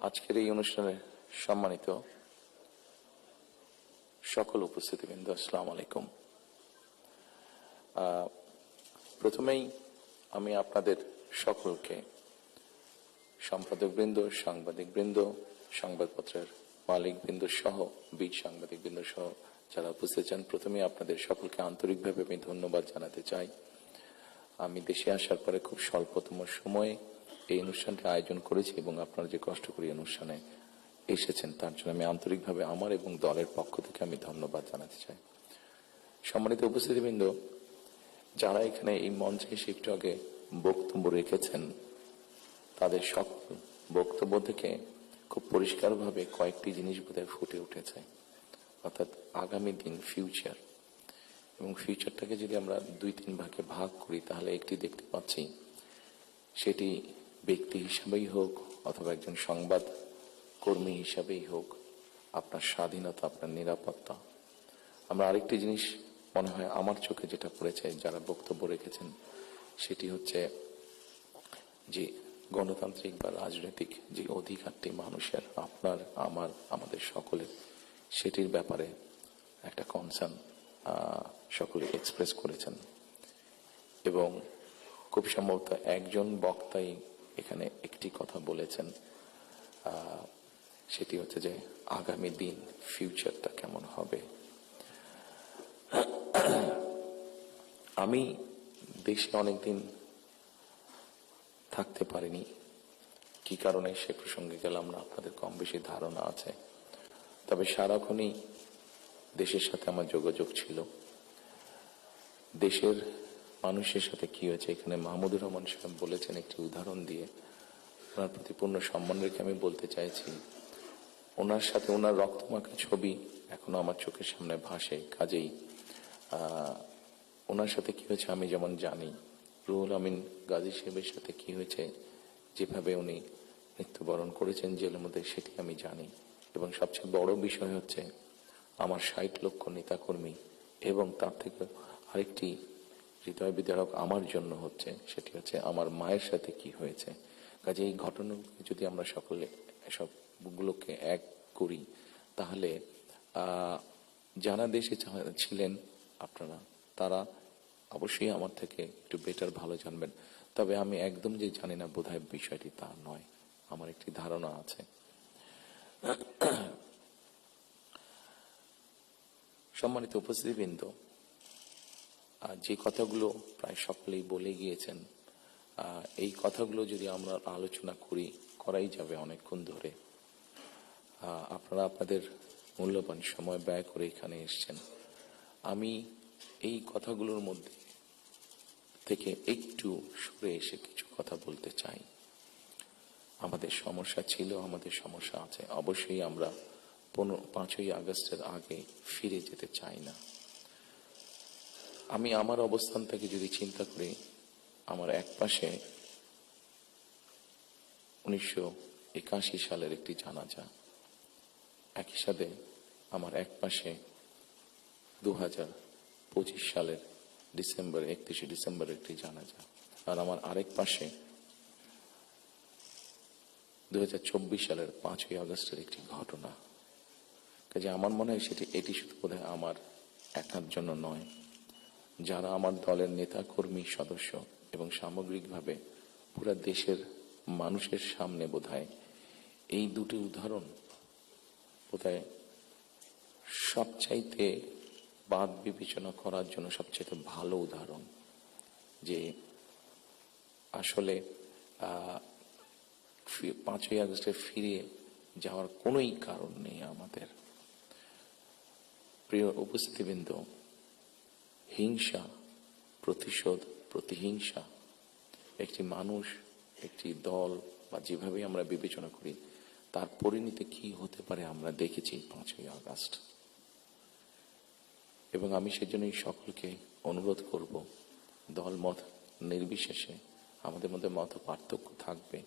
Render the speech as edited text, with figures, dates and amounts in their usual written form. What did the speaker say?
আজকের এই অনুষ্ঠানে সম্মানিত সকল উপস্থিতিবৃন্দ, আসসালামু আলাইকুম। প্রথমেই আমি আপনাদের সকলকে, সম্পাদকবৃন্দ, সাংবাদিকবৃন্দ, সংবাদপত্রের মালিকবৃন্দ সহ বীর সাংবাদিকবৃন্দ সহ যারা উপস্থিত আছেন, প্রথমে আপনাদের সকলকে আন্তরিকভাবে আমি ধন্যবাদ জানাতে চাই। আমি দেশে আসার পরে খুব স্বল্পতম সময়ে এই অনুষ্ঠানটি আয়োজন করেছি এবং আপনারা যে কষ্ট করে অনুষ্ঠানে এসেছেন তার জন্য আমি আন্তরিকভাবে আমার এবং দলের পক্ষ থেকে আমি ধন্যবাদ জানাতে চাই। সম্মানিত উপস্থিতিবৃন্দ, যারা এখানে এই মঞ্চে এসে একটু আগে বক্তব্য রেখেছেন, তাদের সকল বক্তব্য থেকে খুব পরিষ্কারভাবে কয়েকটি জিনিস বোধহয় ফুটে উঠেছে, অর্থাৎ আগামী দিন, ফিউচার। এবং ফিউচারটাকে যদি আমরা 2-3 ভাগে ভাগ করি তাহলে একটি দেখতে পাচ্ছি, সেটি ব্যক্তি হিসাবেই হোক অথবা একজন সংবাদ কর্মী হিসাবেই হোক, আপনার স্বাধীনতা, আপনার নিরাপত্তা। আমরা আরেকটি জিনিস মনে হয় আমার চোখে যেটা পড়েছে যারা বক্তব্য রেখেছেন, সেটি হচ্ছে যে গণতান্ত্রিক বা রাজনৈতিক যে অধিকারটি মানুষের, আপনার, আমার, আমাদের সকলের, সেটির ব্যাপারে একটা কনসার্ন সকলে এক্সপ্রেস করেছেন। এবং খুব সম্ভবত একজন বক্তাই এখানে একটি কথা বলেছেন, সেটি হচ্ছে যে আগামী দিন, ফিউচারটা কেমন হবে। আমি দেশে অনেকদিন থাকতে পারিনি, কি কারণে সে প্রসঙ্গে গেলাম না, আপনাদের কম বেশি ধারণা আছে। তবে সারাক্ষণই দেশের সাথে আমার যোগাযোগ ছিল। দেশের মানুষের সাথে কি হয়েছে, এখানে মাহমুদুর রহমান সাহেব বলেছেন একটি উদাহরণ দিয়ে, ওনার প্রতি পূর্ণ সম্মান রেখে আমি বলতে চাইছি, ওনার সাথে ওনার রক্তমাখা ছবি এখনো আমার চোখের সামনে ভাসে। কাজেই ওনার সাথে কি হয়েছে আমি যেমন জানি, রুহুল আমিন গাজী সাহেবের সাথে কি হয়েছে, যেভাবে উনি মৃত্যুবরণ করেছেন জেলের মধ্যে, সেটি আমি জানি। এবং সবচেয়ে বড় বিষয় হচ্ছে আমার 60 লক্ষ নেতাকর্মী, এবং তার থেকে আরেকটি হৃদয় বিদারক আমার জন্য হচ্ছে, সেটি হচ্ছে আমার মায়ের সাথে কি হয়েছে। কাজে এই ঘটনাগুলো যদি আমরা সকলে সবগুলোকে এক করি, তাহলে যারা দেশে ছিলেন আপনারা, তারা অবশ্যই আমার থেকে একটু বেটার ভালো জানবেন। তবে আমি একদম যে জানি না বোধহয় বিষয়টি তা নয়, আমার একটি ধারণা আছে। সম্মানিত উপস্থিতিবৃন্দ, যে কথাগুলো প্রায় সকলেই বলে গিয়েছেন, এই কথাগুলো যদি আমরা আলোচনা করাই যাবে অনেকক্ষণ ধরে। আপনারা আপনাদের মূল্যবান সময় ব্যয় করে এখানে এসেছেন। আমি এই কথাগুলোর মধ্যে থেকে একটু সরে এসে কিছু কথা বলতে চাই। আমাদের সমস্যা ছিল, আমাদের সমস্যা আছে। অবশ্যই আমরা 5ই আগস্টের আগে ফিরে যেতে চাই না। আমি আমার অবস্থান থেকে যদি চিন্তা করি, আমার এক পাশে 1981 সালের একটি জানাজা, একই সাথে আমার এক পাশে 2025 সালের 31 ডিসেম্বর একটি জানাজা, আর আমার আরেক পাশে 2024 সালের 5ই আগস্টের একটি ঘটনা। কাজে আমার মনে হয় এটি শুধু বোধহয় আমার একার জন্য নয়, যারা আমার দলের নেতা কর্মী সদস্য এবং সামগ্রিকভাবে পুরো দেশের মানুষের সামনে বোধহয় এই দুটি উদাহরণ বোধহয় সবচাইতে বাদ বিবেচনা করার জন্য সবচাইতে ভালো উদাহরণ, যে আসলে 5ই আগস্টে ফিরে যাওয়ার কোনোই কারণ নেই আমাদের। প্রিয় উপস্থিতিবৃন্দ, হিংসা, প্রতিশোধ, প্রতিহিংসা, একটি মানুষ, একটি দল বা যেভাবে আমরা বিবেচনা করি, তার পরিণতি কি হতে পারে আমরা দেখেছি 5ই আগস্ট। এবং আমি সেজন্যই সকলকে অনুরোধ করব, দল মত নির্বিশেষে আমাদের মধ্যে মত পার্থক্য থাকবে,